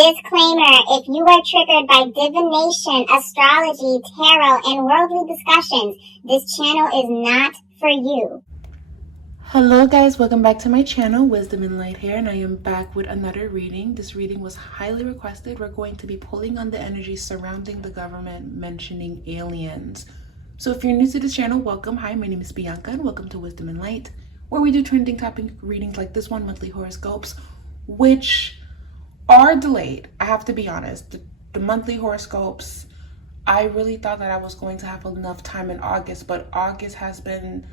Disclaimer, if you are triggered by divination, astrology, tarot, and worldly discussions, this channel is not for you. Hello guys, welcome back to my channel, Wisdom and Light here, and I am back with another reading. This reading was highly requested. We're going to be pulling on the energy surrounding the government mentioning aliens. So if you're new to this channel, welcome. Hi, my name is Bianca and welcome to Wisdom and Light, where we do trending topic readings like this one, monthly horoscopes, which are delayed. I have to be honest. The monthly horoscopes, I really thought that I was going to have enough time in August, but August has been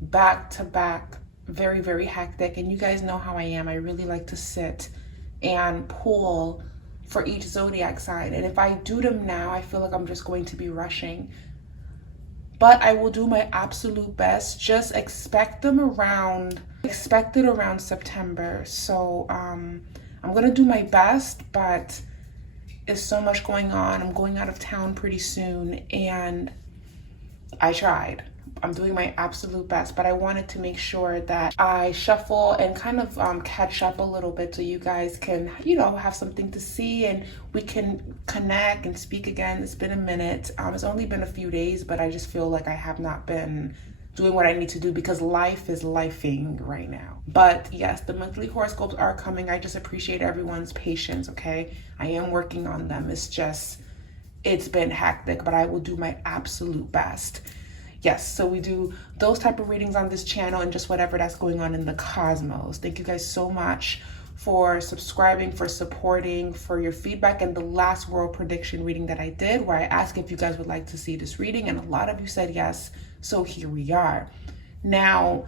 back to back, very, very hectic. And you guys know how I am. I really like to sit and pull for each zodiac sign. And if I do them now, I feel like I'm just going to be rushing. But I will do my absolute best. Just expect it around September. So I'm gonna do my best, but there's so much going on. I'm going out of town pretty soon, and I tried. I'm doing my absolute best, but I wanted to make sure that I shuffle and kind of catch up a little bit so you guys can, have something to see and we can connect and speak again. It's been a minute. It's only been a few days, but I just feel like I have not been doing what I need to do because life is lifing right now. But yes, the monthly horoscopes are coming. I just appreciate everyone's patience, okay? I am working on them. It's been hectic, but I will do my absolute best. Yes, so we do those type of readings on this channel and just whatever that's going on in the cosmos. Thank you guys so much for subscribing, for supporting, for your feedback, and the last world prediction reading that I did, where I asked if you guys would like to see this reading, and a lot of you said yes, so here we are. Now,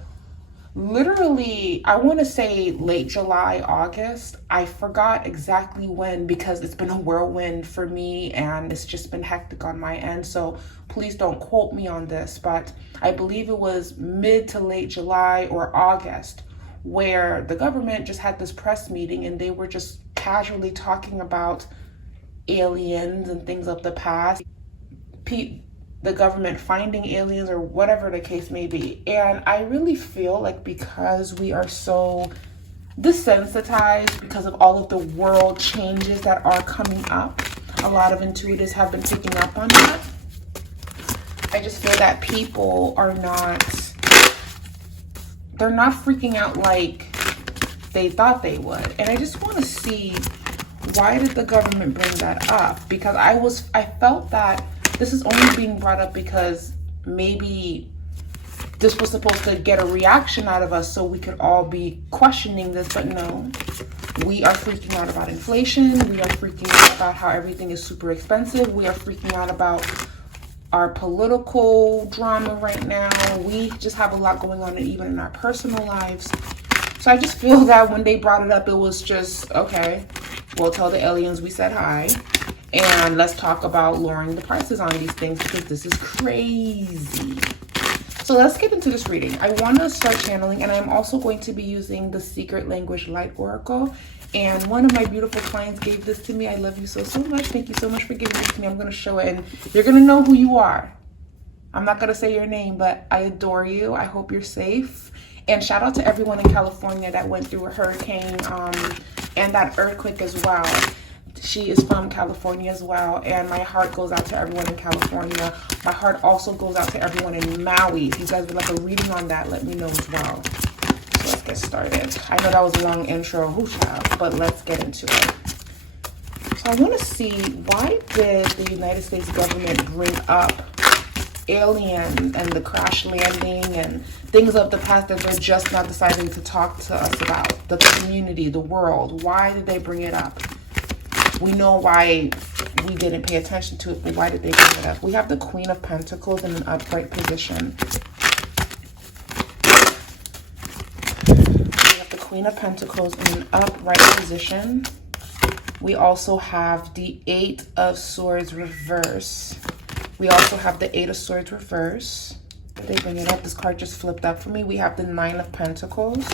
literally, I want to say late July, August. I forgot exactly when because it's been a whirlwind for me and it's just been hectic on my end. So please don't quote me on this, but I believe it was mid to late July or August where the government just had this press meeting and they were just casually talking about aliens and things of the past. The government finding aliens or whatever the case may be. And I really feel like because we are so desensitized because of all of the world changes that are coming up, a lot of intuitives have been picking up on that. I just feel that people they're not freaking out like they thought they would. And I just want to see, why did the government bring that up? Because I felt that this is only being brought up because maybe this was supposed to get a reaction out of us so we could all be questioning this, but no. We are freaking out about inflation. We are freaking out about how everything is super expensive. We are freaking out about our political drama right now. We just have a lot going on even in our personal lives. So I just feel that when they brought it up, it was just, okay, we'll tell the aliens we said hi. And let's talk about lowering the prices on these things because this is crazy. So let's get into this reading. I want to start channeling, and I'm also going to be using the Secret Language Light Oracle. And one of my beautiful clients gave this to me. I love you so, so much. Thank you so much for giving this to me. I'm going to show it, and you're going to know who you are. I'm not going to say your name, but I adore you. I hope you're safe. And shout out to everyone in California that went through a hurricane and that earthquake as well. She is from California as well, and my heart goes out to everyone in California. My heart also goes out to everyone in Maui. If you guys would like a reading on that, let me know as well. So let's get started. I know that was a long intro, but let's get into it. So I want to see, why did the United States government bring up aliens and the crash landing and things of the past that they're just not deciding to talk to us about? The community, the world. Why did they bring it up? We know why we didn't pay attention to it, but why did they bring it up? We have the Queen of Pentacles in an upright position. We have the Queen of Pentacles in an upright position. We also have the Eight of Swords reverse. We also have the Eight of Swords reverse. Did they bring it up? This card just flipped up for me. We have the Nine of Pentacles.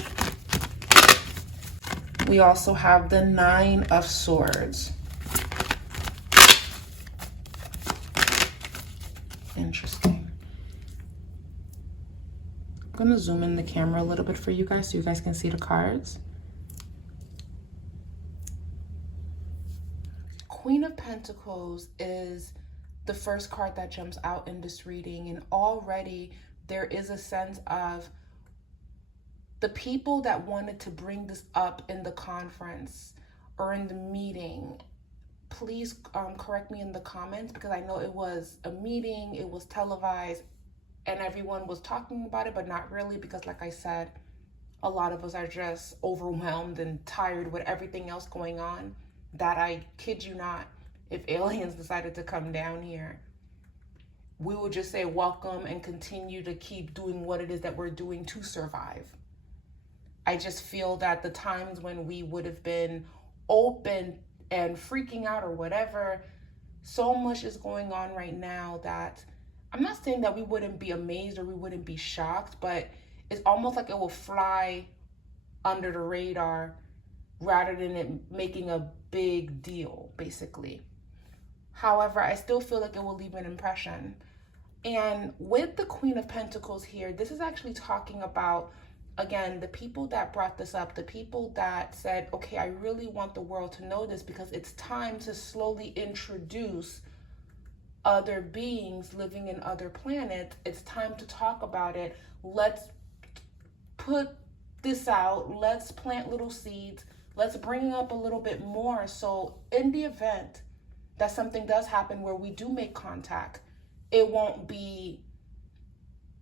We also have the Nine of Swords. Interesting. I'm going to zoom in the camera a little bit for you guys so you guys can see the cards. Pentacles is the first card that jumps out in this reading, and already there is a sense of the people that wanted to bring this up in the conference or in the meeting. Please correct me in the comments, because I know it was a meeting, it was televised, and everyone was talking about it, but not really, because like I said, a lot of us are just overwhelmed and tired with everything else going on, that I kid you not, if aliens decided to come down here, we would just say welcome and continue to keep doing what it is that we're doing to survive. I just feel that the times when we would have been open and freaking out or whatever, so much is going on right now that I'm not saying that we wouldn't be amazed or we wouldn't be shocked, but it's almost like it will fly under the radar rather than it making a big deal, basically. However, I still feel like it will leave an impression. And with the Queen of Pentacles here, this is actually talking about, again, the people that brought this up, the people that said, okay, I really want the world to know this because it's time to slowly introduce other beings living in other planets. It's time to talk about it. Let's put this out. Let's plant little seeds. Let's bring up a little bit more. So in the event that something does happen where we do make contact, it won't be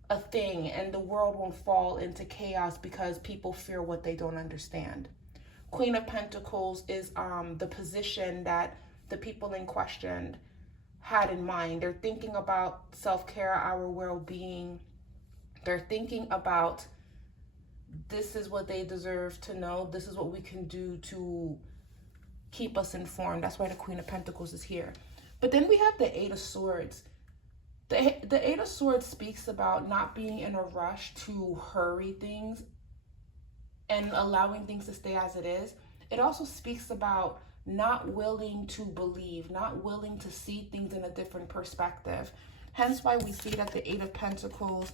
a thing and the world won't fall into chaos because people fear what they don't understand. Queen of Pentacles is the position that the people in question had in mind. They're thinking about self-care, our well-being. They're thinking about, this is what they deserve to know. This is what we can do to keep us informed. That's why the Queen of Pentacles is here. But then we have the Eight of Swords. The Eight of Swords speaks about not being in a rush to hurry things and allowing things to stay as it is. It also speaks about not willing to believe, not willing to see things in a different perspective. Hence why we see that the Eight of Pentacles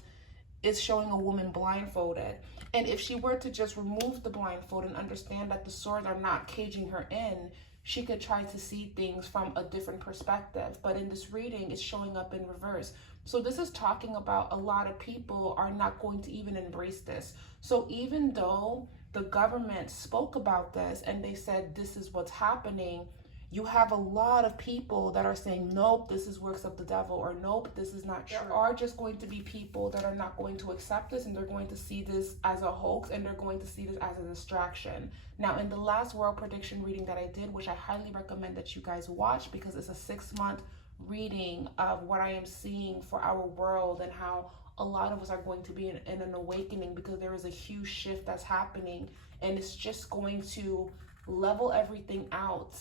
is showing a woman blindfolded. And if she were to just remove the blindfold and understand that the swords are not caging her in, she could try to see things from a different perspective. But in this reading, it's showing up in reverse. So this is talking about a lot of people are not going to even embrace this. So even though the government spoke about this and they said this is what's happening, you have a lot of people that are saying, nope, this is works of the devil, or nope, this is not true. There are just going to be people that are not going to accept this, and they're going to see this as a hoax, and they're going to see this as a distraction. Now, in the last world prediction reading that I did, which I highly recommend that you guys watch because it's a 6-month reading of what I am seeing for our world and how a lot of us are going to be in an awakening, because there is a huge shift that's happening, and it's just going to level everything out.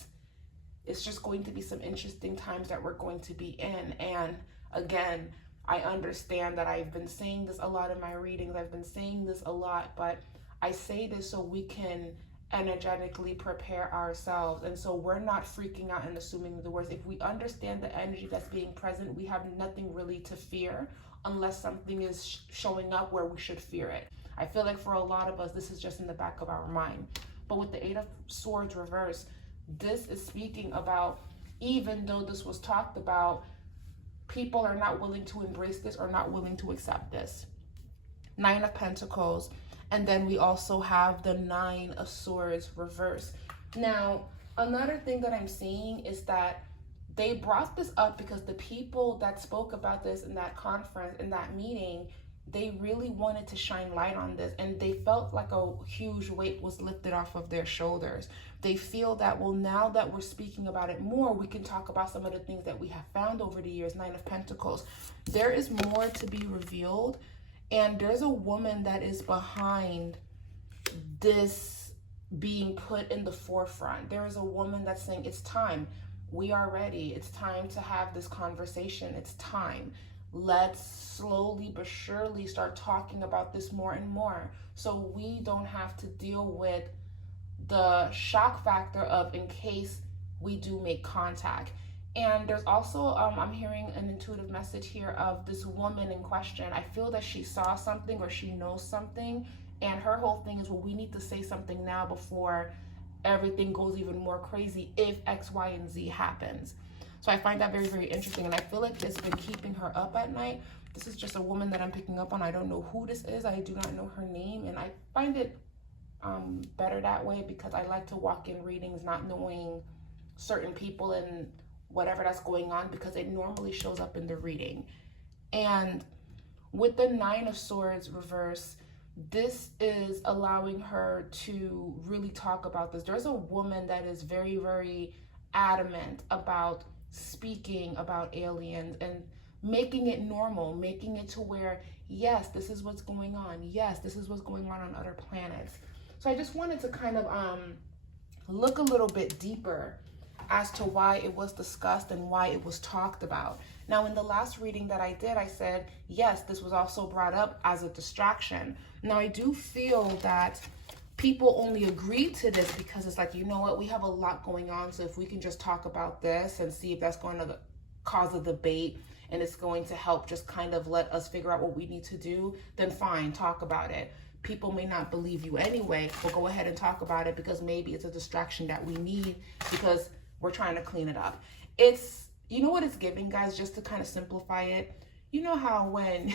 It's just going to be some interesting times that we're going to be in. And again, I understand that I've been saying this a lot in my readings. I've been saying this a lot, but I say this so we can energetically prepare ourselves. And so we're not freaking out and assuming the worst. If we understand the energy that's being present, we have nothing really to fear unless something is showing up where we should fear it. I feel like for a lot of us, this is just in the back of our mind. But with the Eight of Swords reverse, this is speaking about, even though this was talked about, people are not willing to embrace this or not willing to accept this. Nine of Pentacles. And then we also have the Nine of Swords reverse. Now, another thing that I'm seeing is that they brought this up because the people that spoke about this in that conference, in that meeting, they really wanted to shine light on this, and they felt like a huge weight was lifted off of their shoulders. They feel that, well, now that we're speaking about it more, we can talk about some of the things that we have found over the years. Nine of Pentacles. There is more to be revealed, and there's a woman that is behind this being put in the forefront. There is a woman that's saying, it's time. We are ready. It's time to have this conversation. It's time. Let's slowly but surely start talking about this more and more, so we don't have to deal with the shock factor of in case we do make contact. And there's also, I'm hearing an intuitive message here of this woman in question. I feel that she saw something or she knows something, and her whole thing is, well, we need to say something now before everything goes even more crazy if X, Y, and Z happens. So I find that very, very interesting. And I feel like it's been keeping her up at night. This is just a woman that I'm picking up on. I don't know who this is. I do not know her name. And I find it better that way, because I like to walk in readings not knowing certain people and whatever that's going on, because it normally shows up in the reading. And with the Nine of Swords reverse, this is allowing her to really talk about this. There's a woman that is very, very adamant about speaking about aliens and making it normal, making it to where, yes, this is what's going on. Yes, this is what's going on other planets. So I just wanted to kind of look a little bit deeper as to why it was discussed and why it was talked about. Now, in the last reading that I did, I said, yes, this was also brought up as a distraction. Now, I do feel that people only agree to this because it's like, you know what, we have a lot going on. So if we can just talk about this and see if that's going to cause a debate and it's going to help just kind of let us figure out what we need to do, then fine, talk about it. People may not believe you anyway, but go ahead and talk about it, because maybe it's a distraction that we need because we're trying to clean it up. It's, you know what it's giving, guys, just to kind of simplify it. You know how when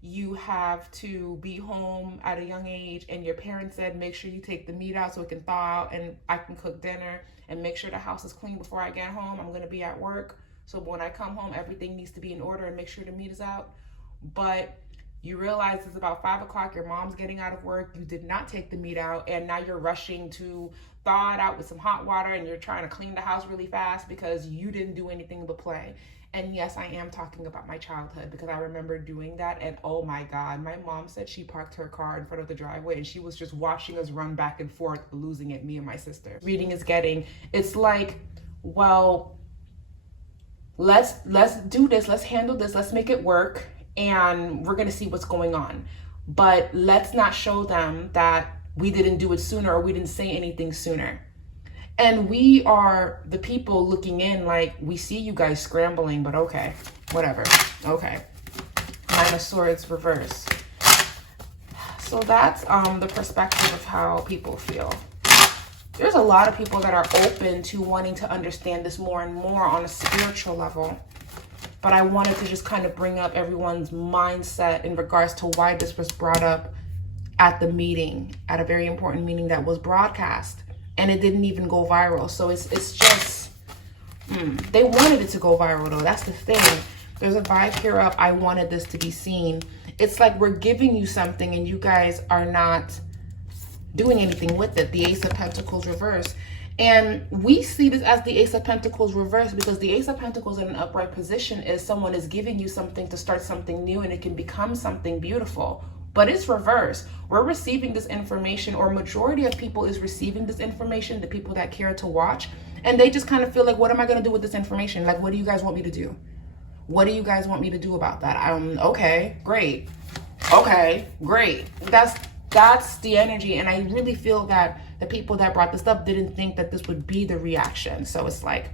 you have to be home at a young age and your parents said, make sure you take the meat out so it can thaw out and I can cook dinner, and make sure the house is clean before I get home. I'm going to be at work. So when I come home, everything needs to be in order and make sure the meat is out. But you realize it's about 5 o'clock, your mom's getting out of work, you did not take the meat out, and now you're rushing to thaw it out with some hot water, and you're trying to clean the house really fast because you didn't do anything but play. And yes, I am talking about my childhood, because I remember doing that, and oh my God, my mom said she parked her car in front of the driveway and she was just watching us run back and forth, losing it, me and my sister. Reading is getting, it's like, well, let's do this, let's handle this, let's make it work, and we're gonna see what's going on. But let's not show them that we didn't do it sooner or we didn't say anything sooner. And we are the people looking in like, we see you guys scrambling, but okay, whatever, okay. Nine of Swords reverse. So that's the perspective of how people feel. There's a lot of people that are open to wanting to understand this more and more on a spiritual level. But I wanted to just kind of bring up everyone's mindset in regards to why this was brought up at the meeting, at a very important meeting that was broadcast, and it didn't even go viral. So it's just, they wanted it to go viral though. That's the thing. There's a vibe here of, I wanted this to be seen. It's like we're giving you something and you guys are not doing anything with it. The Ace of Pentacles reverse. And we see this as the Ace of Pentacles reverse, because the Ace of Pentacles in an upright position is someone is giving you something to start something new, and it can become something beautiful. But it's reverse. We're receiving this information, or majority of people is receiving this information, the people that care to watch, and they just kind of feel like, what am I going to do with this information? Like, what do you guys want me to do? What do you guys want me to do about that? Okay, great. Okay, great. That's the energy. And I really feel that the people that brought this up didn't think that this would be the reaction. So it's like,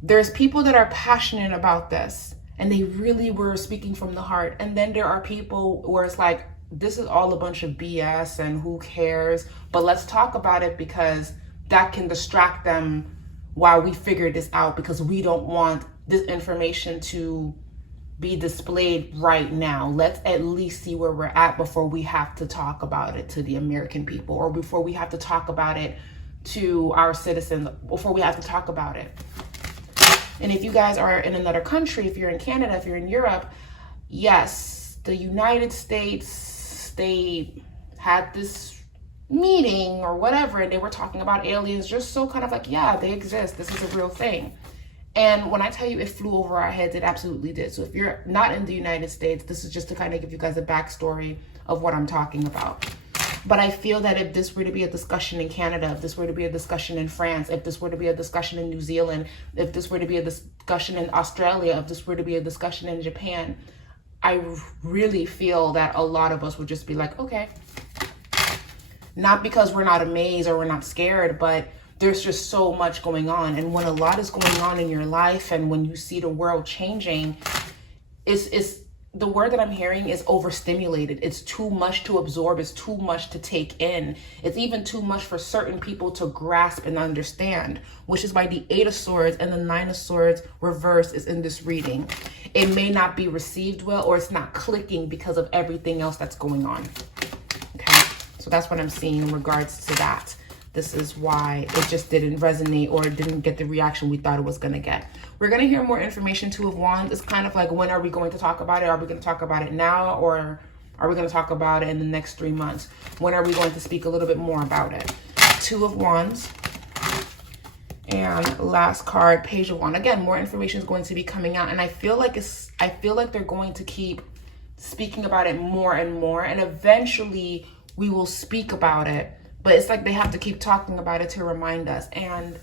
there's people that are passionate about this and they really were speaking from the heart. And then there are people where it's like, this is all a bunch of BS and who cares? But let's talk about it, because that can distract them while we figure this out, because we don't want this information to be displayed right now. Let's at least see where we're at before we have to talk about it to the American people, or before we have to talk about it to our citizens, before we have to talk about it. And if you guys are in another country, if you're in Canada, if you're in Europe, yes, the United States, they had this meeting or whatever, and they were talking about aliens, just so kind of like, yeah, they exist, this is a real thing. And when I tell you it flew over our heads, it absolutely did. So if you're not in the United States, this is just to kind of give you guys a backstory of what I'm talking about. But I feel that if this were to be a discussion in Canada, if this were to be a discussion in France, if this were to be a discussion in New Zealand, if this were to be a discussion in Australia, if this were to be a discussion in Japan, I really feel that a lot of us would just be like, okay. Not because we're not amazed or we're not scared, but there's just so much going on. And when a lot is going on in your life and when you see the world changing, it's the word that I'm hearing is overstimulated. It's too much to absorb. It's too much to take in. It's even too much for certain people to grasp and understand, which is why the 8 of Swords and the 9 of Swords reverse is in this reading. It may not be received well, or it's not clicking because of everything else that's going on. Okay, so that's what I'm seeing in regards to that. This is why it just didn't resonate, or it didn't get the reaction we thought it was going to get. We're going to hear more information. 2 of Wands. It's kind of like, when are we going to talk about it? Are we going to talk about it now, or are we going to talk about it in the next 3 months? When are we going to speak a little bit more about it? 2 of Wands. And last card, Page of Wands. Again, more information is going to be coming out, and I feel like they're going to keep speaking about it more and more, and eventually we will speak about it. But it's like they have to keep talking about it to remind us. And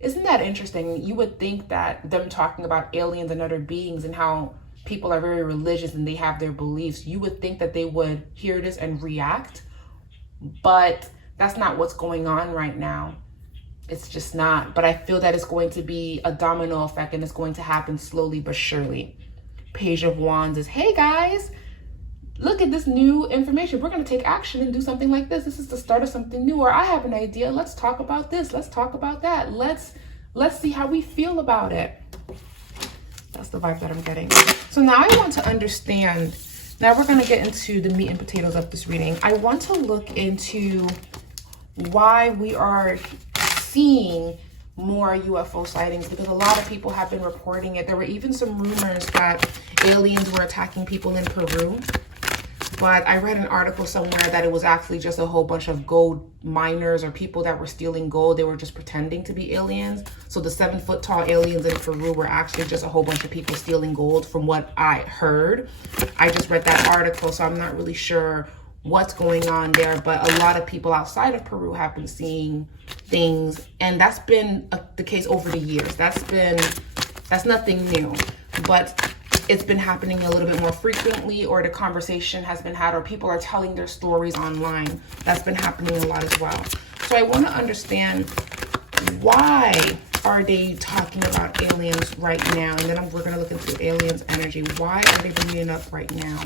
isn't that interesting? You would think that them talking about aliens and other beings and how people are very religious and they have their beliefs, you would think that they would hear this and react. But that's not what's going on right now. It's just not. But I feel that it's going to be a domino effect, and it's going to happen slowly but surely. Page of Wands is, hey guys, look at this new information. We're going to take action and do something like this. This is the start of something new. Or I have an idea. Let's talk about this. Let's talk about that. Let's see how we feel about it. That's the vibe that I'm getting. So now I want to understand. Now we're going to get into the meat and potatoes of this reading. I want to look into why we are seeing more UFO sightings, because a lot of people have been reporting it. There were even some rumors that aliens were attacking people in Peru. But I read an article somewhere that it was actually just a whole bunch of gold miners or people that were stealing gold. They were just pretending to be aliens. So the 7-foot-tall aliens in Peru were actually just a whole bunch of people stealing gold, from what I heard. I just read that article, so I'm not really sure what's going on there. But a lot of people outside of Peru have been seeing things, and that's been the case over the years. That's nothing new. But it's been happening a little bit more frequently, or the conversation has been had, or people are telling their stories online. That's been happening a lot as well. So I want to understand, why are they talking about aliens right now? And then we're going to look into aliens energy. Why are they bringing it up right now?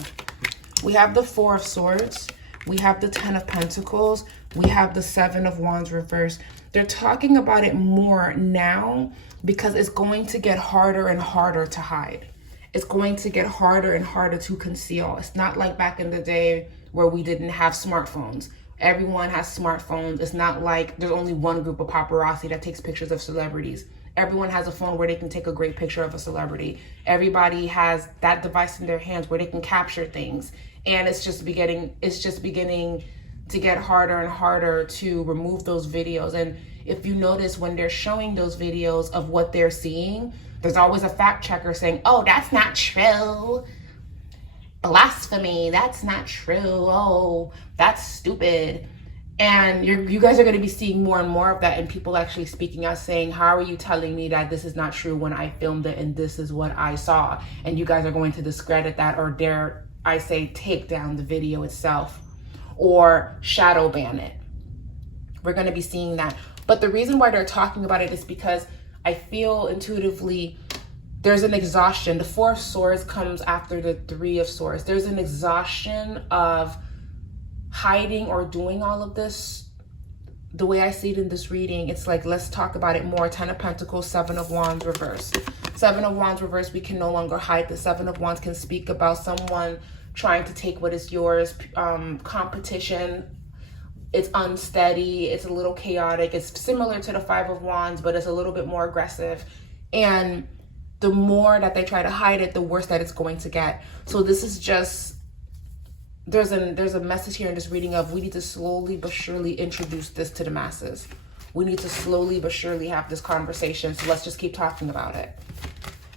We have the 4 of Swords. We have the 10 of Pentacles. We have the 7 of Wands reversed. They're talking about it more now because it's going to get harder and harder to hide. It's going to get harder and harder to conceal. It's not like back in the day where we didn't have smartphones. Everyone has smartphones. It's not like there's only one group of paparazzi that takes pictures of celebrities. Everyone has a phone where they can take a great picture of a celebrity. Everybody has that device in their hands where they can capture things. And it's just beginning to get harder and harder to remove those videos. And if you notice, when they're showing those videos of what they're seeing, there's always a fact checker saying, oh, that's not true. Blasphemy, that's not true. Oh, that's stupid. And you guys are going to be seeing more and more of that, and people actually speaking out saying, how are you telling me that this is not true when I filmed it and this is what I saw? And you guys are going to discredit that, or dare I say take down the video itself, or shadow ban it. We're going to be seeing that. But the reason why they're talking about it is because I feel intuitively there's an exhaustion. The 4 of Swords comes after the 3 of Swords. There's an exhaustion of hiding or doing all of this. The way I see it in this reading, it's like, let's talk about it more. 10 of Pentacles, 7 of Wands reverse. 7 of Wands reverse, we can no longer hide. The 7 of Wands can speak about someone trying to take what is yours, competition. It's unsteady, it's a little chaotic. It's similar to the 5 of Wands, but it's a little bit more aggressive. And the more that they try to hide it, the worse that it's going to get. So this is just, there's a message here in this reading of, we need to slowly but surely introduce this to the masses. We need to slowly but surely have this conversation. So let's just keep talking about it,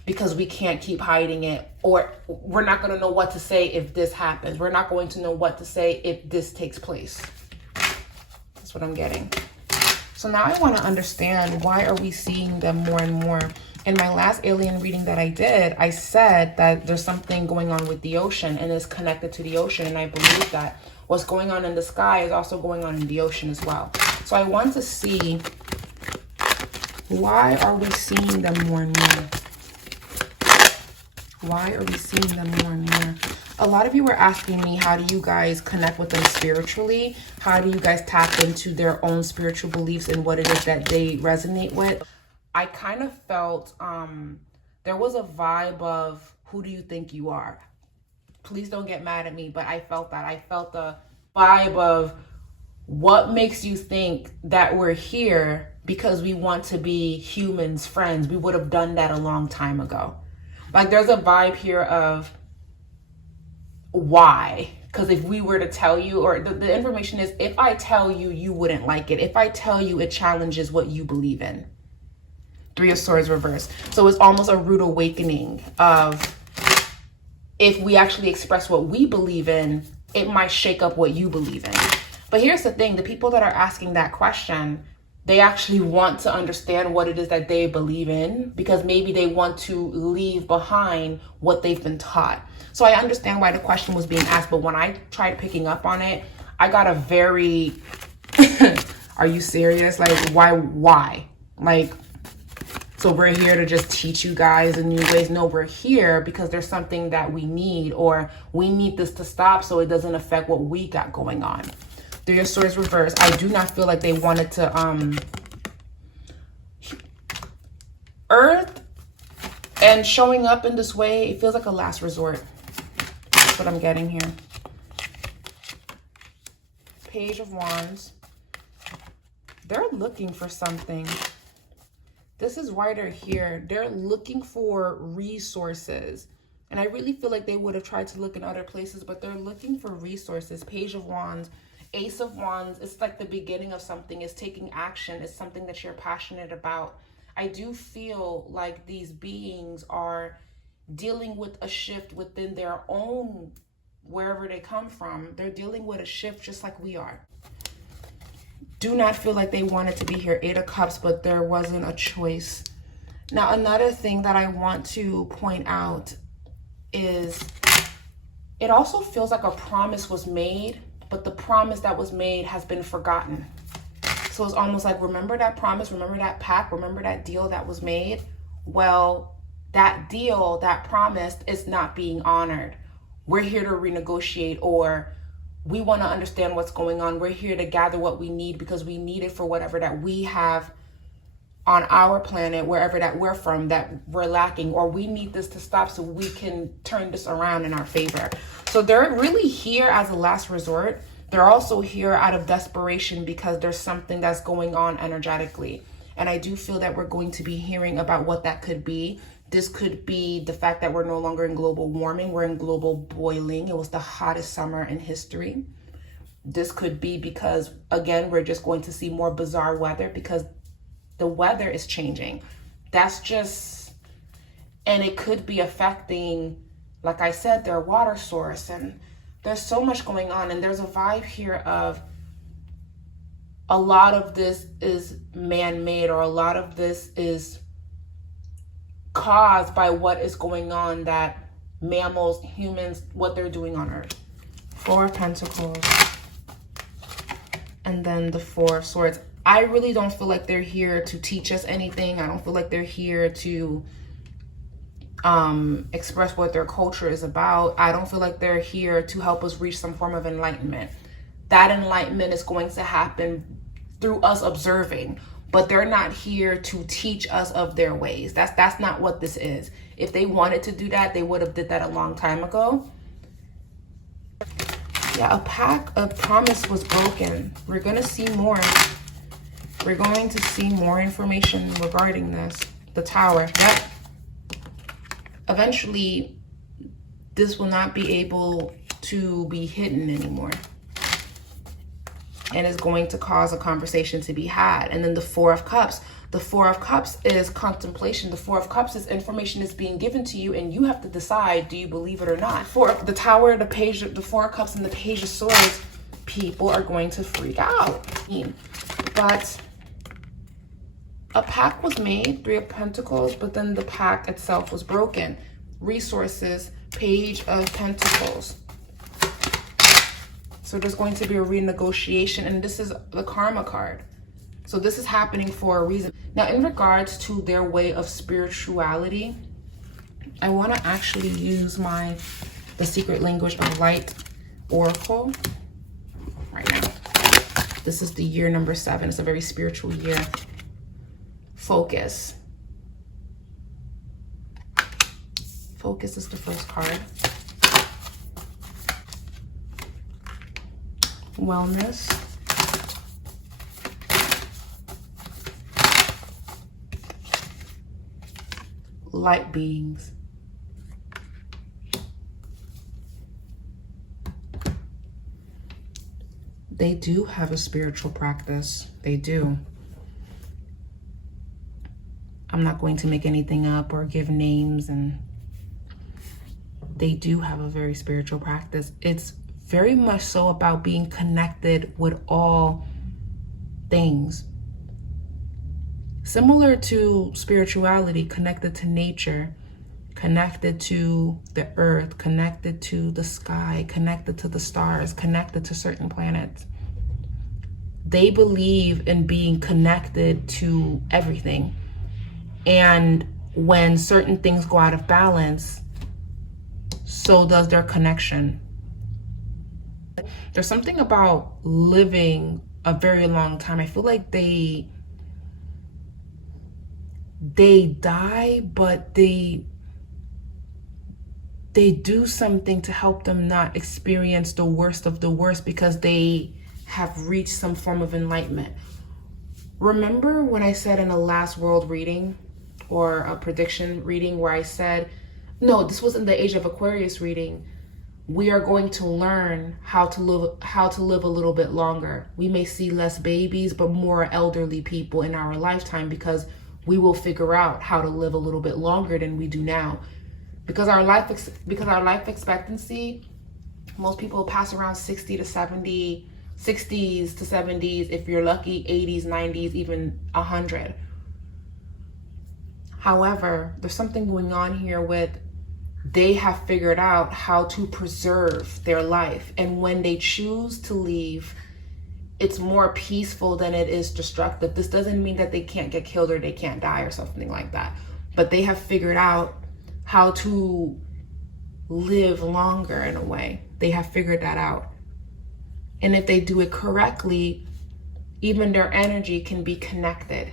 because we can't keep hiding it, or we're not going to know what to say if this happens. We're not going to know what to say if this takes place. That's what I'm getting. So now I want to understand, why are we seeing them more and more? In my last alien reading that I did, I said that there's something going on with the ocean, and it's connected to the ocean. And I believe that what's going on in the sky is also going on in the ocean as well. So I want to see, why are we seeing them more and more? Why are we seeing them more and more? A lot of you were asking me, how do you guys connect with them spiritually? How do you guys tap into their own spiritual beliefs and what it is that they resonate with? I kind of felt there was a vibe of, who do you think you are? Please don't get mad at me, but I felt that. I felt the vibe of, what makes you think that we're here because we want to be humans, friends? We would have done that a long time ago. Like, there's a vibe here of, why? Because if we were to tell you, or the information is, if I tell you, you wouldn't like it. If I tell you, it challenges what you believe in. Three of Swords reversed. So it's almost a rude awakening of, if we actually express what we believe in, it might shake up what you believe in. But here's the thing, the people that are asking that question, they actually want to understand what it is that they believe in, because maybe they want to leave behind what they've been taught. So I understand why the question was being asked, but when I tried picking up on it, I got a very, are you serious? Like, why? Like, so we're here to just teach you guys in new ways? No, we're here because there's something that we need, or we need this to stop so it doesn't affect what we got going on. Three of Swords reversed. I do not feel like they wanted to Earth and showing up in this way, it feels like a last resort. That's what I'm getting here. Page of Wands. They're looking for something. This is why they're here. They're looking for resources. And I really feel like they would have tried to look in other places, but they're looking for resources. Page of Wands. Ace of Wands, it's like the beginning of something. It's taking action. It's something that you're passionate about. I do feel like these beings are dealing with a shift within their own, wherever they come from. They're dealing with a shift just like we are. Do not feel like they wanted to be here. Eight of Cups, but there wasn't a choice. Now, another thing that I want to point out is, it also feels like a promise was made, but the promise that was made has been forgotten. So it's almost like, remember that promise, remember that pact, remember that deal that was made? Well, that deal, that promise is not being honored. We're here to renegotiate, or we want to understand what's going on. We're here to gather what we need because we need it for whatever that we have on our planet, wherever that we're from, that we're lacking, or we need this to stop so we can turn this around in our favor. So they're really here as a last resort. They're also here out of desperation because there's something that's going on energetically. And I do feel that we're going to be hearing about what that could be. This could be the fact that we're no longer in global warming. We're in global boiling. It was the hottest summer in history. This could be because, again, we're just going to see more bizarre weather because the weather is changing. That's just, and it could be affecting, like I said, their water source. And there's so much going on. And there's a vibe here of, a lot of this is man-made, or a lot of this is caused by what is going on, that mammals, humans, what they're doing on Earth. Four of Pentacles. And then the Four of Swords. I really don't feel like they're here to teach us anything. I don't feel like they're here to express what their culture is about. I don't feel like they're here to help us reach some form of enlightenment. That enlightenment is going to happen through us observing, but they're not here to teach us of their ways. That's not what this is. If they wanted to do that, they would have did that a long time ago. Yeah, a promise was broken. We're gonna see more. We're going to see more information regarding this. The Tower. Yep. Eventually, this will not be able to be hidden anymore. And is going to cause a conversation to be had. And then the Four of Cups. The Four of Cups is contemplation. The Four of Cups is information is being given to you, and you have to decide, do you believe it or not? For the Tower, the Page, the Four of Cups, and the Page of Swords, people are going to freak out. But a pact was made, Three of Pentacles, but then the pact itself was broken. Resources, Page of Pentacles. So there's going to be a renegotiation, and this is the Karma card. So this is happening for a reason. Now, in regards to their way of spirituality, I want to actually use my The Secret Language of Light Oracle right now. This is the year number 7. It's a very spiritual year. Focus. Focus is the first card. Wellness. Light beings. They do have a spiritual practice. They do. I'm not going to make anything up or give names, and they do have a very spiritual practice. It's very much so about being connected with all things. Similar to spirituality, connected to nature, connected to the earth, connected to the sky, connected to the stars, connected to certain planets. They believe in being connected to everything. And when certain things go out of balance, so does their connection. There's something about living a very long time. I feel like they die, but they do something to help them not experience the worst of the worst, because they have reached some form of enlightenment. Remember when I said in a last world reading or a prediction reading where I said, no, this was in the Age of Aquarius reading, we are going to learn how to live a little bit longer. We may see less babies, but more elderly people in our lifetime, because we will figure out how to live a little bit longer than we do now. Because our life expectancy, most people pass around 60 to 70, 60s to 70s, if you're lucky, 80s, 90s, even 100. However, there's something going on here with, they have figured out how to preserve their life. And when they choose to leave, it's more peaceful than it is destructive. This doesn't mean that they can't get killed or they can't die or something like that. But they have figured out how to live longer in a way. They have figured that out. And if they do it correctly, even their energy can be connected.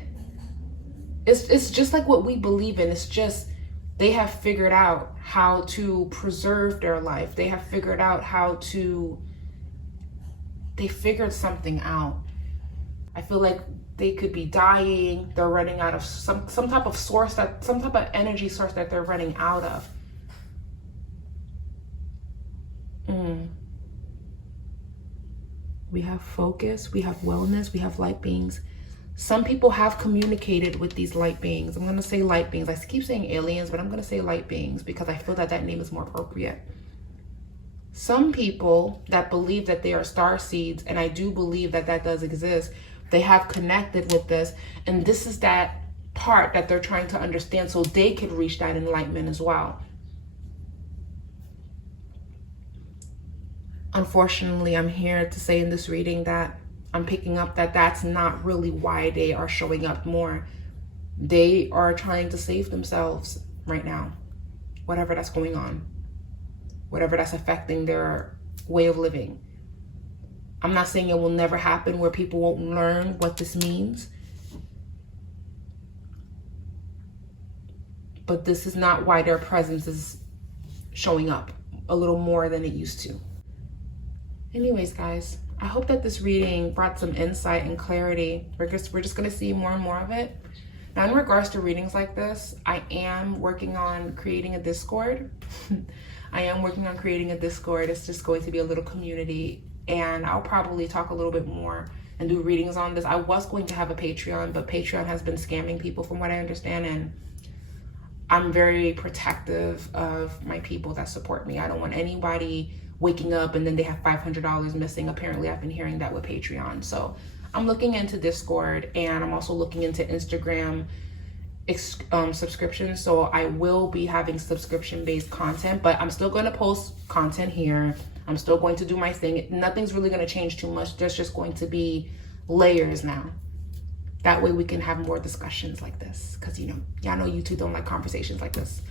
It's just like what we believe in. It's just, they have figured out how to preserve their life. They have figured out they figured something out. I feel like they could be dying. They're running out of some type of source, some type of energy source that they're running out of. We have focus, we have wellness, we have light beings. Some people have communicated with these light beings. I'm going to say light beings. I keep saying aliens, but I'm going to say light beings because I feel that that name is more appropriate. Some people that believe that they are star seeds, and I do believe that that does exist, they have connected with this, and this is that part that they're trying to understand so they could reach that enlightenment as well. Unfortunately, I'm here to say in this reading that I'm picking up that that's not really why they are showing up more. They are trying to save themselves right now, whatever that's going on, whatever that's affecting their way of living. I'm not saying it will never happen where people won't learn what this means, but this is not why their presence is showing up a little more than it used to. Anyways, guys, I hope that this reading brought some insight and clarity. We're just going to see more and more of it. Now, in regards to readings like this, I am working on creating a Discord. It's just going to be a little community, and I'll probably talk a little bit more and do readings on this. I was going to have a Patreon, but Patreon has been scamming people from what I understand, and I'm very protective of my people that support me. I don't want anybody waking up and then they have $500 missing. Apparently, I've been hearing that with Patreon. So I'm looking into Discord, and I'm also looking into Instagram subscriptions. So I will be having subscription-based content, but I'm still going to post content here. I'm still going to do my thing. Nothing's really going to change too much. There's just going to be layers now. That way we can have more discussions like this, because y'all know YouTube don't like conversations like this.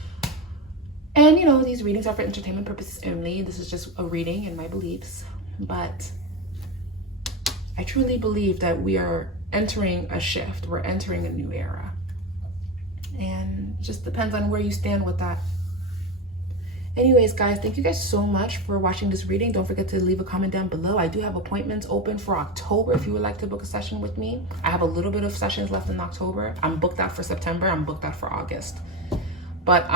And, you know, these readings are for entertainment purposes only. This is just a reading and my beliefs. But I truly believe that we are entering a shift. We're entering a new era. And it just depends on where you stand with that. Anyways, guys, thank you guys so much for watching this reading. Don't forget to leave a comment down below. I do have appointments open for October if you would like to book a session with me. I have a little bit of sessions left in October. I'm booked out for September. I'm booked out for August. But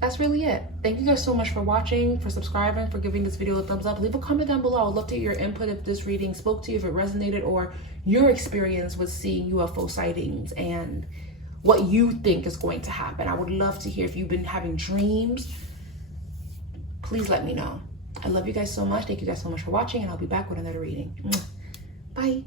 that's really it. Thank you guys so much for watching, for subscribing, for giving this video a thumbs up. Leave a comment down below. I would love to hear your input if this reading spoke to you, if it resonated, or your experience with seeing UFO sightings and what you think is going to happen. I would love to hear if you've been having dreams. Please let me know. I love you guys so much. Thank you guys so much for watching, and I'll be back with another reading. Bye.